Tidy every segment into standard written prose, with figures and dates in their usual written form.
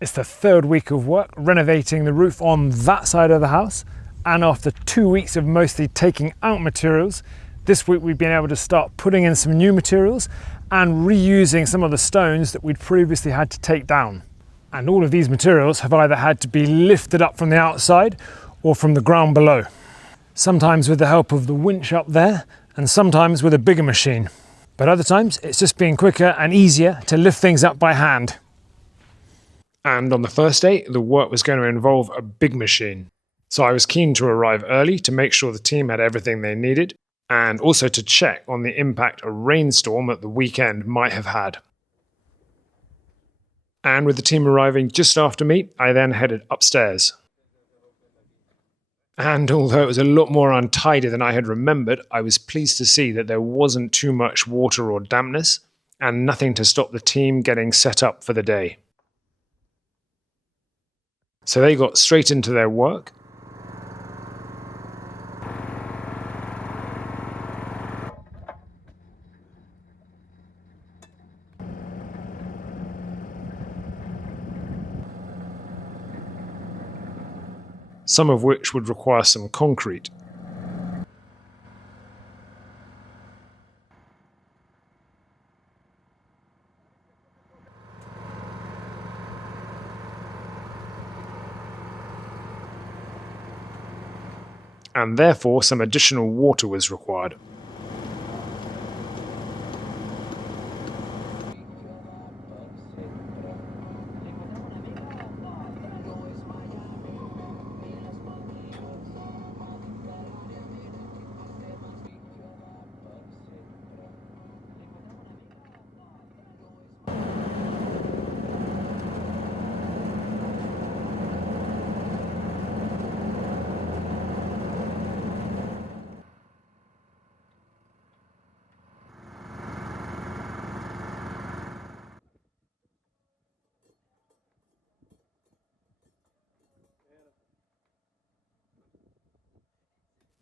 It's the third week of work renovating the roof on that side of the house, and after 2 weeks of mostly taking out materials, this week we've been able to start putting in some new materials and reusing some of the stones that we'd previously had to take down. And all of these materials have either had to be lifted up from the outside or from the ground below. Sometimes with the help of the winch up there, and sometimes with a bigger machine. But other times it's just been quicker and easier to lift things up by hand. And on the first day, the work was going to involve a big machine. So I was keen to arrive early to make sure the team had everything they needed, and also to check on the impact a rainstorm at the weekend might have had. And with the team arriving just after me, I then headed upstairs. And although it was a lot more untidy than I had remembered, I was pleased to see that there wasn't too much water or dampness, and nothing to stop the team getting set up for the day. So they got straight into their work. Some of which would require some concrete. And therefore some additional water was required.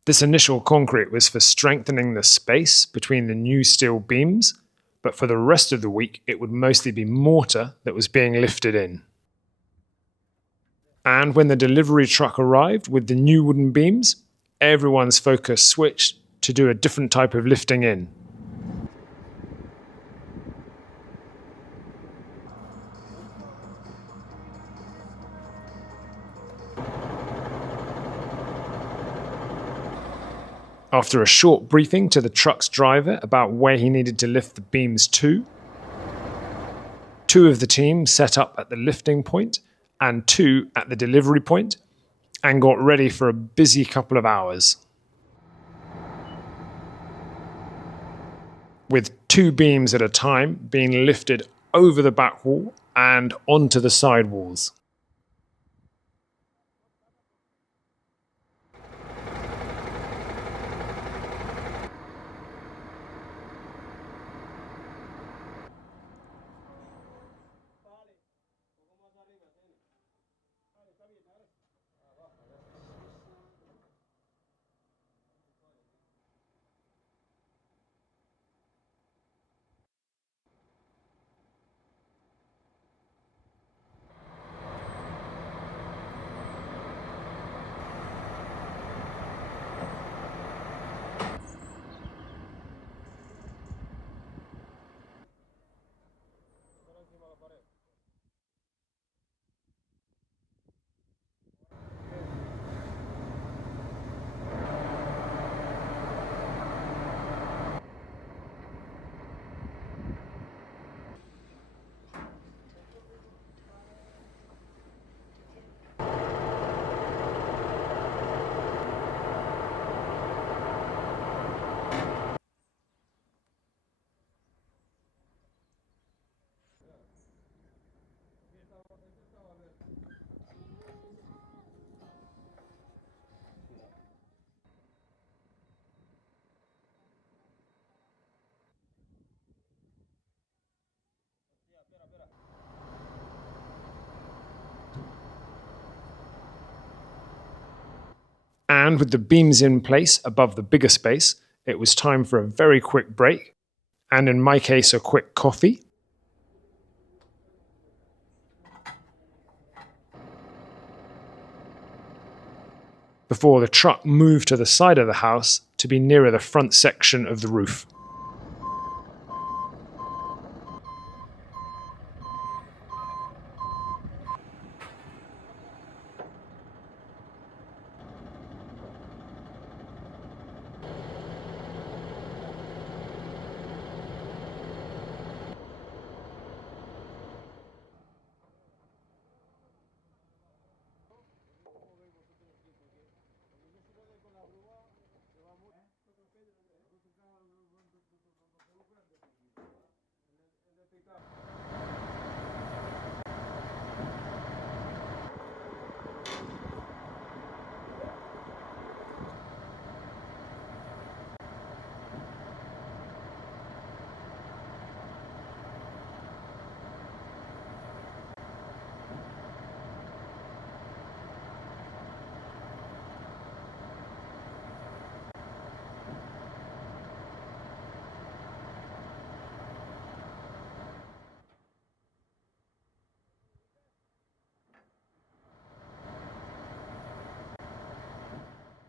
This initial concrete was for strengthening the space between the new steel beams, but for the rest of the week it would mostly be mortar that was being lifted in. And when the delivery truck arrived with the new wooden beams, everyone's focus switched to do a different type of lifting in. After a short briefing to the truck's driver about where he needed to lift the beams to, 2 of the team set up at the lifting point and 2 at the delivery point, and got ready for a busy couple of hours. With 2 beams at a time being lifted over the back wall and onto the side walls. And with the beams in place above the bigger space, it was time for a very quick break, and in my case, a quick coffee. before the truck moved to the side of the house to be nearer the front section of the roof.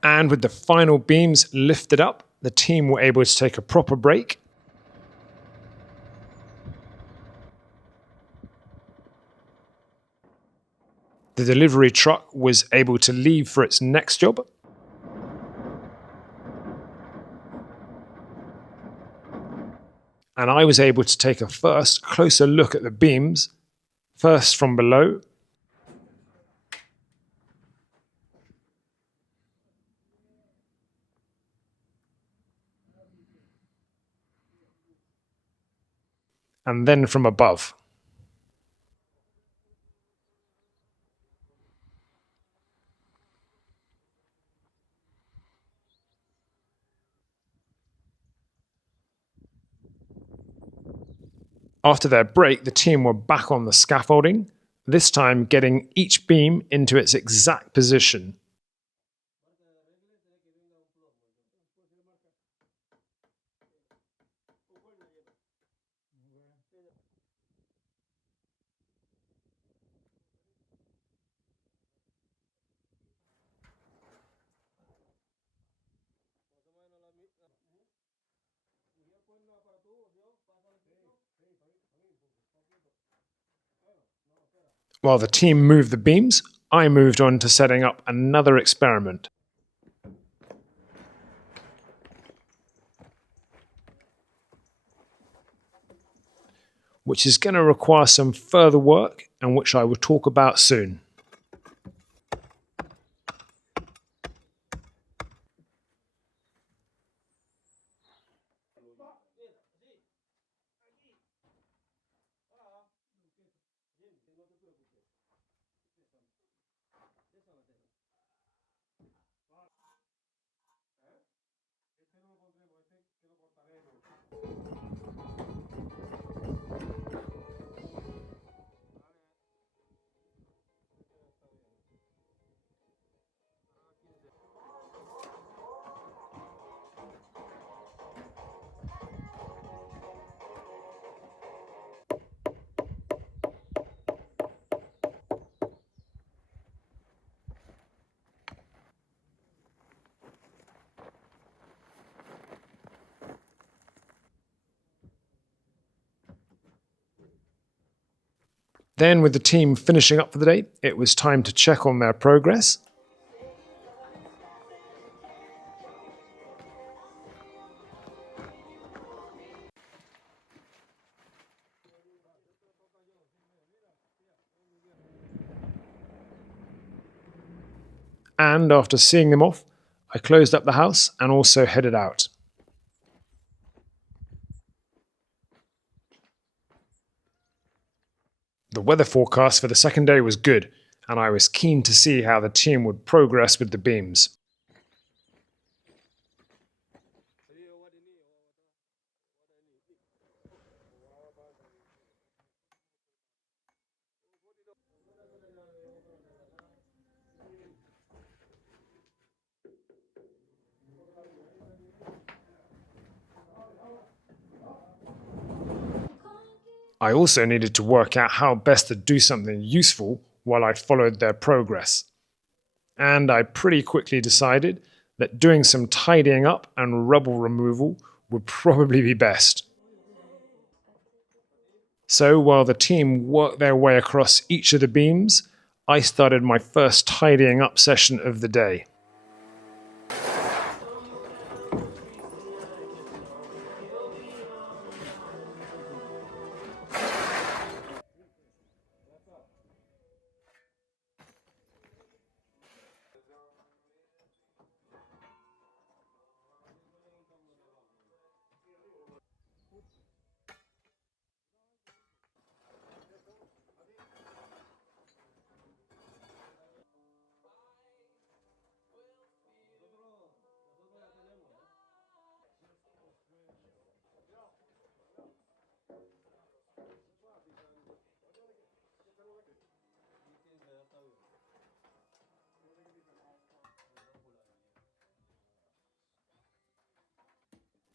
And with the final beams lifted up, the team were able to take a proper break. The delivery truck was able to leave for its next job. And I was able to take a first closer look at the beams, first from below, and then from above. After their break, the team were back on the scaffolding, this time getting each beam into its exact position. While the team moved the beams, I moved on to setting up another experiment. Which is going to require some further work and which I will talk about soon. Then, with the team finishing up for the day, it was time to check on their progress. And after seeing them off, I closed up the house and also headed out. The weather forecast for the second day was good, and I was keen to see how the team would progress with the beams. I also needed to work out how best to do something useful while I followed their progress. And I pretty quickly decided that doing some tidying up and rubble removal would probably be best. So while the team worked their way across each of the beams, I started my first tidying up session of the day.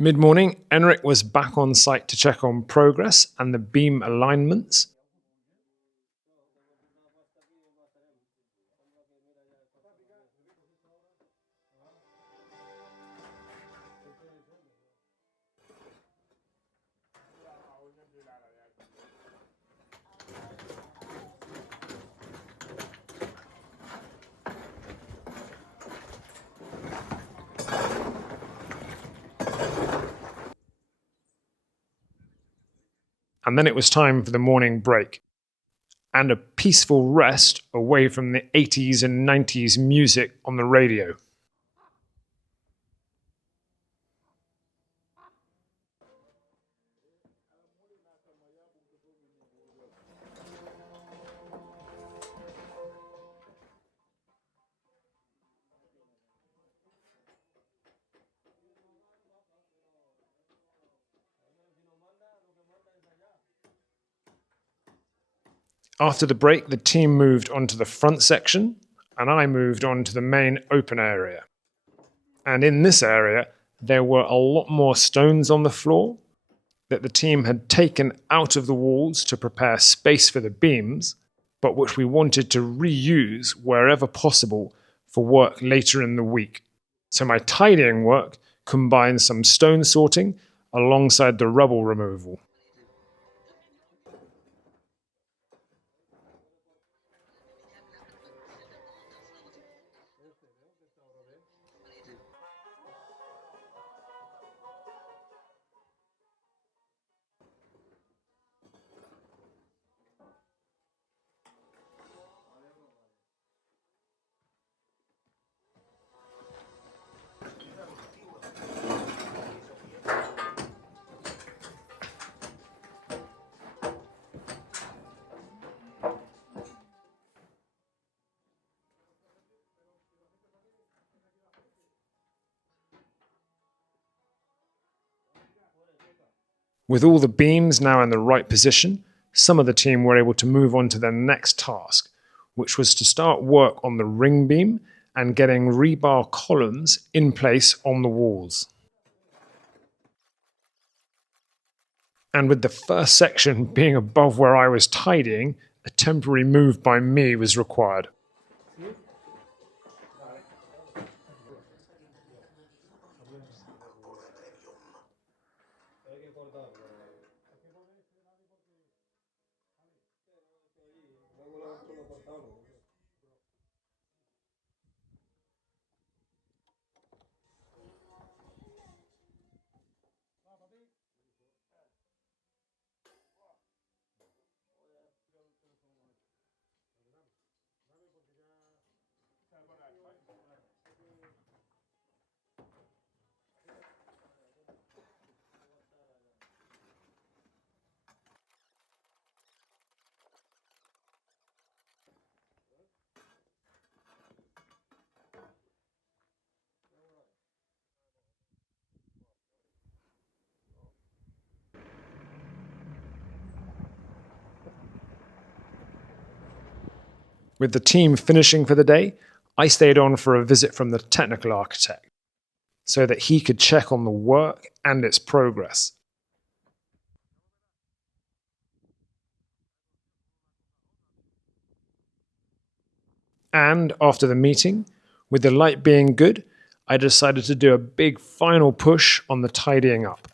Mid-morning, Enric was back on site to check on progress and the beam alignments. And then it was time for the morning break and a peaceful rest away from the 80s and 90s music on the radio. After the break, the team moved on to the front section, and I moved on to the main open area. And in this area, there were a lot more stones on the floor that the team had taken out of the walls to prepare space for the beams, but which we wanted to reuse wherever possible for work later in the week. So my tidying work combined some stone sorting alongside the rubble removal. With all the beams now in the right position, some of the team were able to move on to their next task, which was to start work on the ring beam and getting rebar columns in place on the walls. And with the first section being above where I was tidying, a temporary move by me was required. With the team finishing for the day, I stayed on for a visit from the technical architect so that he could check on the work and its progress. And after the meeting, with the light being good, I decided to do a big final push on the tidying up.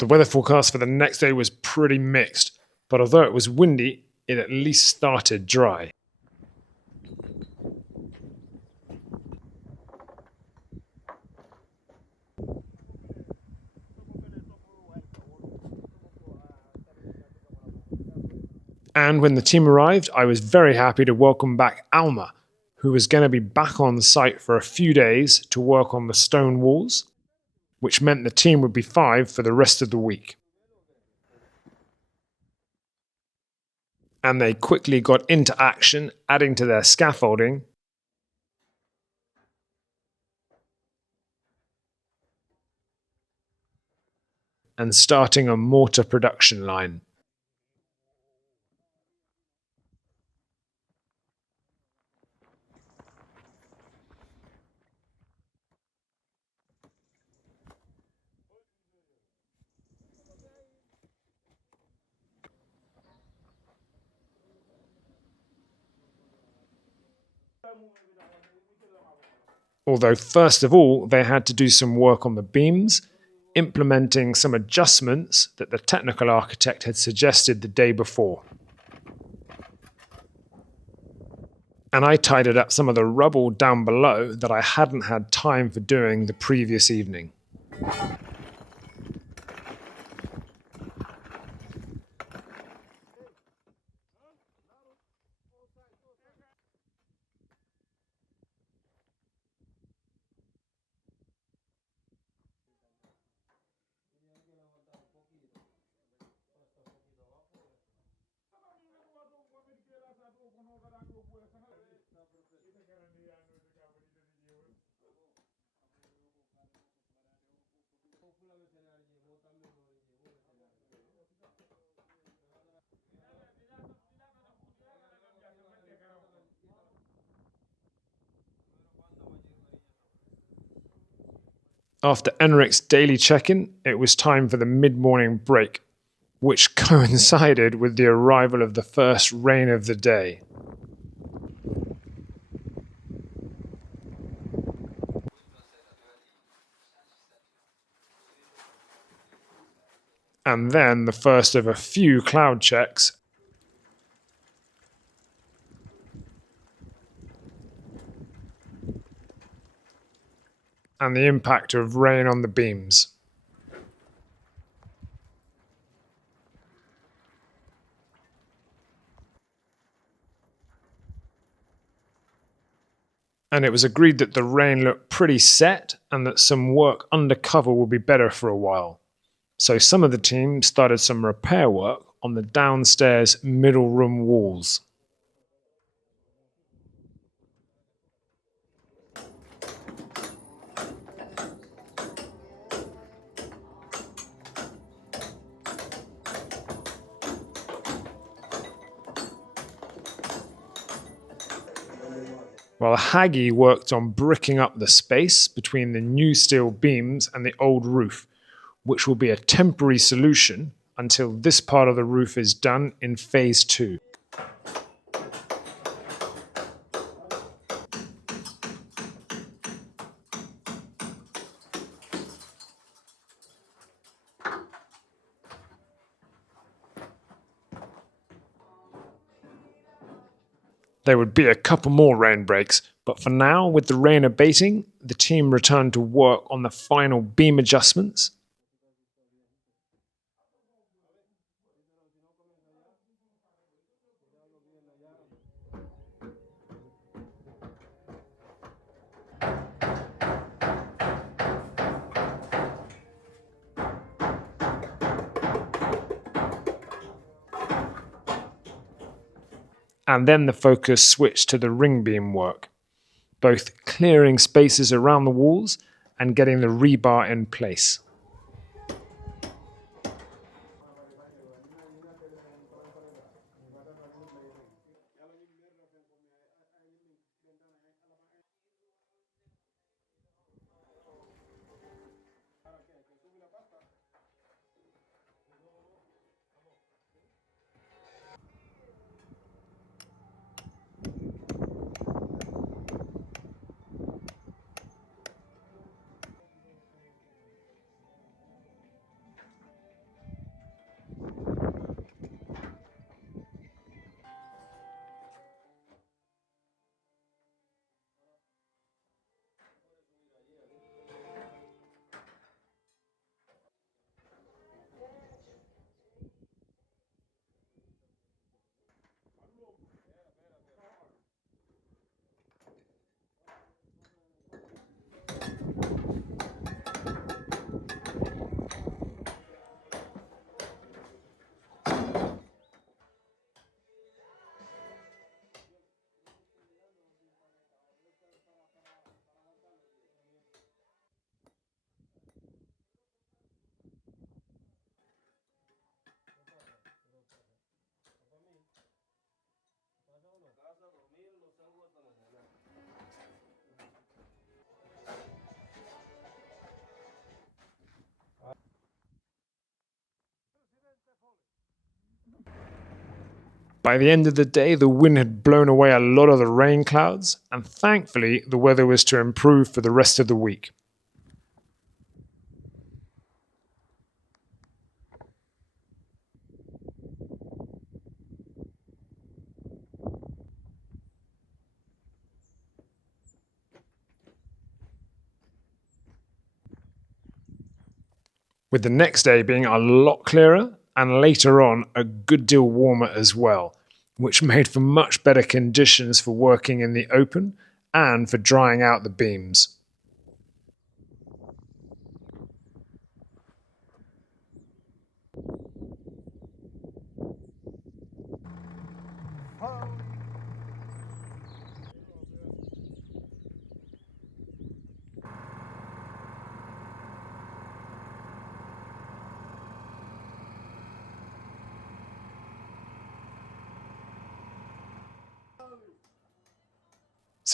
The weather forecast for the next day was pretty mixed, but although it was windy, it at least started dry. And when the team arrived, I was very happy to welcome back Alma, who was going to be back on site for a few days to work on the stone walls, which meant the team would be 5 for the rest of the week. And they quickly got into action, adding to their scaffolding and starting a mortar production line. Although first of all, they had to do some work on the beams, implementing some adjustments that the technical architect had suggested the day before. And I tidied up some of the rubble down below that I hadn't had time for doing the previous evening. After Enric's daily check-in, it was time for the mid-morning break, which coincided with the arrival of the first rain of the day. And then the first of a few cloud checks, and the impact of rain on the beams. And it was agreed that the rain looked pretty set and that some work undercover would be better for a while. So some of the team started some repair work on the downstairs middle room walls. While Haggy worked on bricking up the space between the new steel beams and the old roof, which will be a temporary solution until this part of the roof is done in phase 2. There would be a couple more rain breaks, but for now, with the rain abating, the team returned to work on the final beam adjustments. and then the focus switched to the ring beam work, both clearing spaces around the walls and getting the rebar in place. By the end of the day, the wind had blown away a lot of the rain clouds, and thankfully, the weather was to improve for the rest of the week. With the next day being a lot clearer and later on a good deal warmer as well, which made for much better conditions for working in the open and for drying out the beams.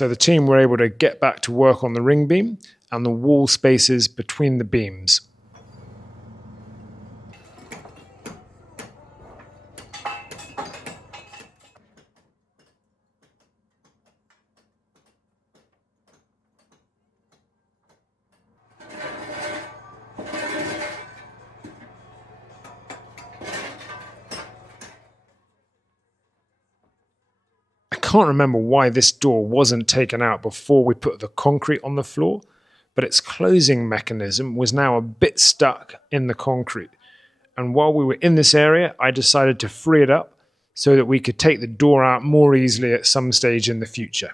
So the team were able to get back to work on the ring beam and the wall spaces between the beams. I can't remember why this door wasn't taken out before we put the concrete on the floor, but its closing mechanism was now a bit stuck in the concrete. And while we were in this area, I decided to free it up so that we could take the door out more easily at some stage in the future.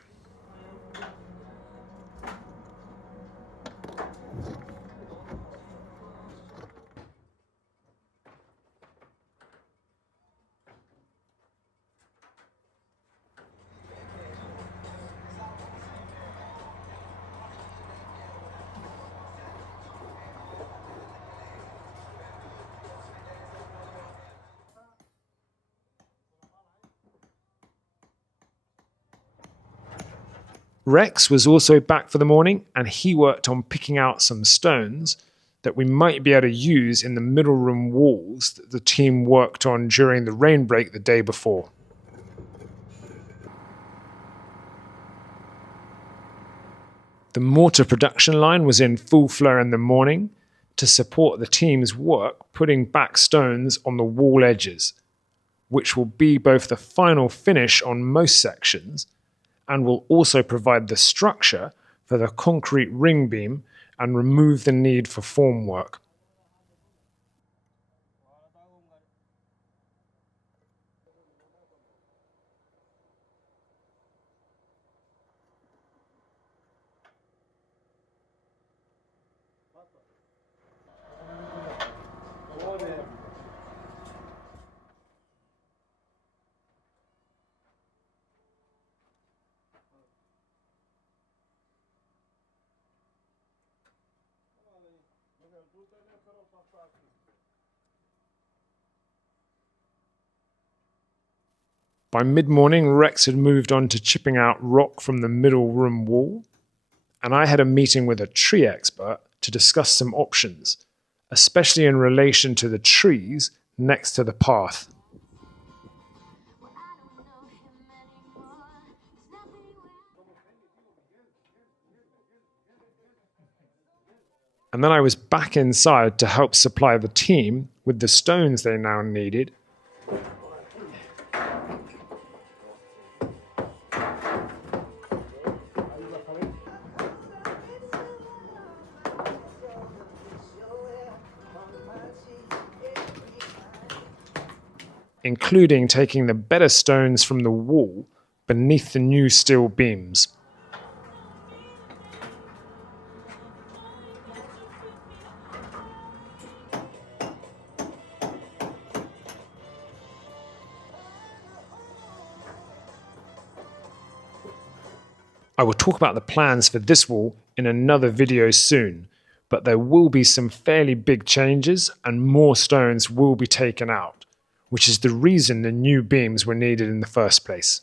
Rex was also back for the morning, and he worked on picking out some stones that we might be able to use in the middle room walls that the team worked on during the rain break the day before. The mortar production line was in full flow in the morning to support the team's work putting back stones on the wall edges, which will be both the final finish on most sections and will also provide the structure for the concrete ring beam and remove the need for formwork. By mid-morning, Rex had moved on to chipping out rock from the middle room wall, and I had a meeting with a tree expert to discuss some options, especially in relation to the trees next to the path. And then I was back inside to help supply the team with the stones they now needed, including taking the better stones from the wall beneath the new steel beams. I will talk about the plans for this wall in another video soon, but there will be some fairly big changes and more stones will be taken out, which is the reason the new beams were needed in the first place.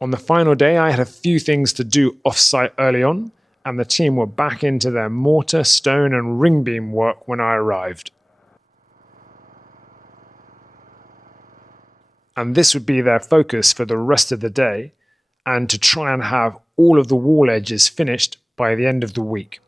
On the final day, I had a few things to do off-site early on, and the team were back into their mortar, stone and ring beam work when I arrived. And this would be their focus for the rest of the day, and to try and have all of the wall edges finished by the end of the week.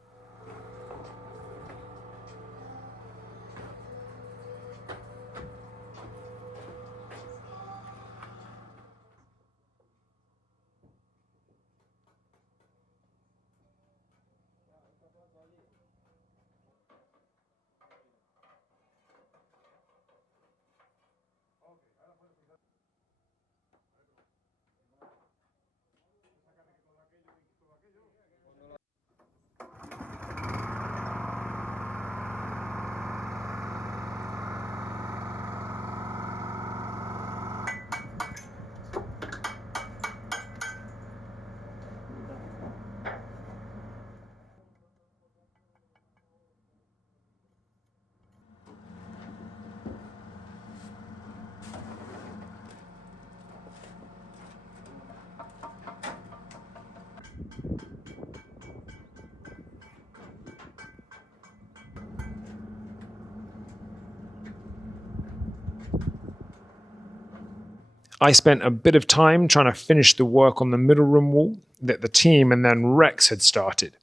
I spent a bit of time trying to finish the work on the middle room wall that the team and then Rex had started,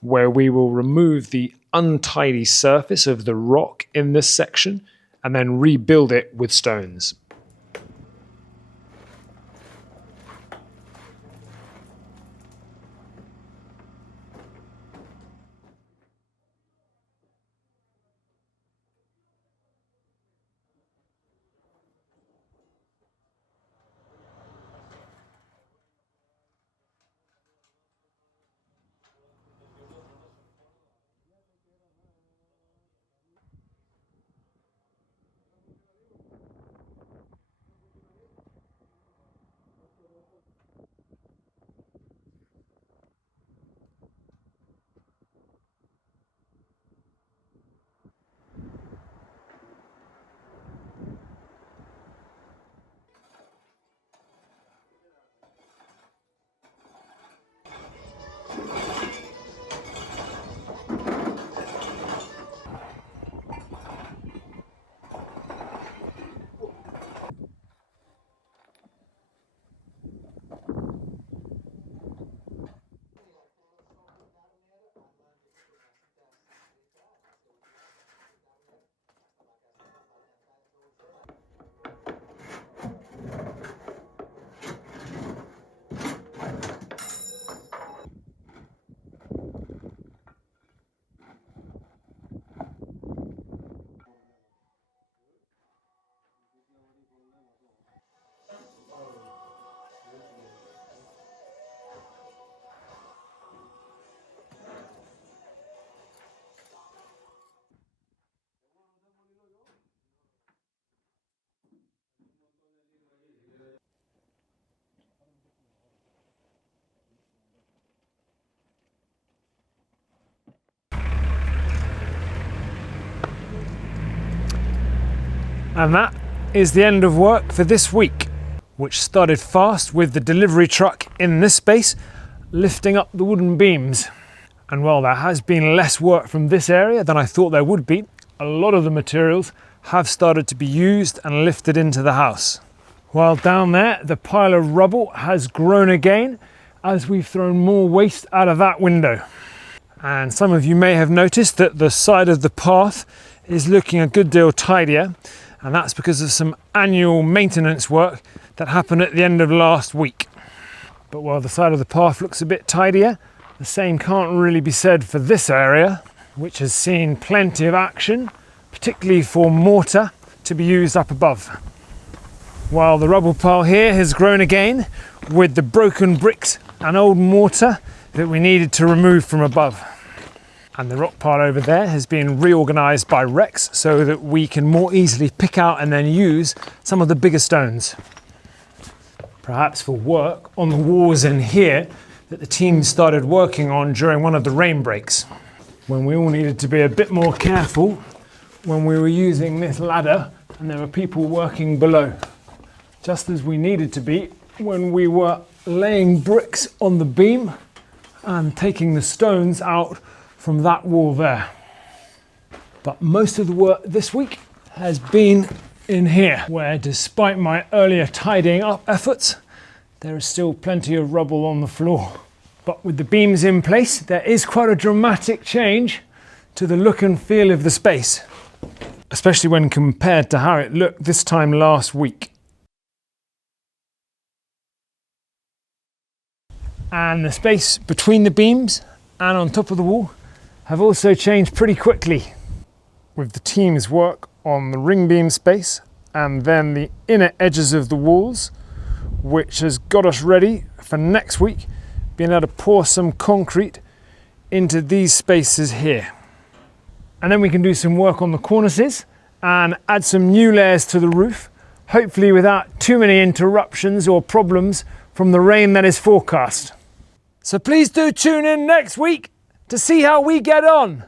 where we will remove the untidy surface of the rock in this section and then rebuild it with stones. And that is the end of work for this week, which started fast with the delivery truck in this space, lifting up the wooden beams. And while there has been less work from this area than I thought there would be, a lot of the materials have started to be used and lifted into the house. While down there, the pile of rubble has grown again as we've thrown more waste out of that window. And some of you may have noticed that the side of the path is looking a good deal tidier, and that's because of some annual maintenance work that happened at the end of last week. But while the side of the path looks a bit tidier, the same can't really be said for this area, which has seen plenty of action, particularly for mortar to be used up above. While the rubble pile here has grown again with the broken bricks and old mortar that we needed to remove from above. And the rock pile over there has been reorganized by Rex so that we can more easily pick out and then use some of the bigger stones. Perhaps for work on the walls in here that the team started working on during one of the rain breaks, when we all needed to be a bit more careful when we were using this ladder and there were people working below, just as we needed to be when we were laying bricks on the beam and taking the stones out from that wall there. But most of the work this week has been in here, where despite my earlier tidying up efforts, there is still plenty of rubble on the floor. But with the beams in place, there is quite a dramatic change to the look and feel of the space, especially when compared to how it looked this time last week. And the space between the beams and on top of the wall have also changed pretty quickly, with the team's work on the ring beam space and then the inner edges of the walls, which has got us ready for next week, being able to pour some concrete into these spaces here. And then we can do some work on the cornices and add some new layers to the roof, hopefully without too many interruptions or problems from the rain that is forecast. So please do tune in next week to see how we get on.